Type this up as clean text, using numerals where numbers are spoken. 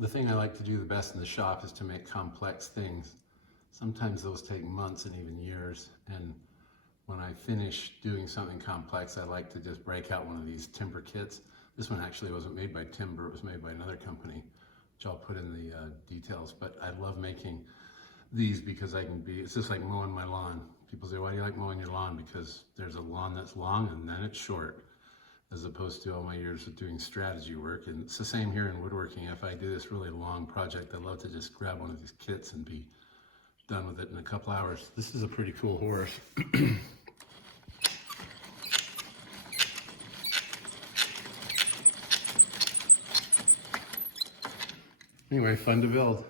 The thing I like to do the best in the shop is to make complex things. Sometimes those take months and even years. And when I finish doing something complex, I like to just break out one of these timber kits. This one actually wasn't made by Timber, it was made by another company, which I'll put in the details. But I love making these because it's just like mowing my lawn. People say, why do you like mowing your lawn? Because there's a lawn that's long and then it's short, as opposed to all my years of doing strategy work. And it's the same here in woodworking. If I do this really long project, I love to just grab one of these kits and be done with it in a couple hours. This is a pretty cool horse. Anyway, fun to build.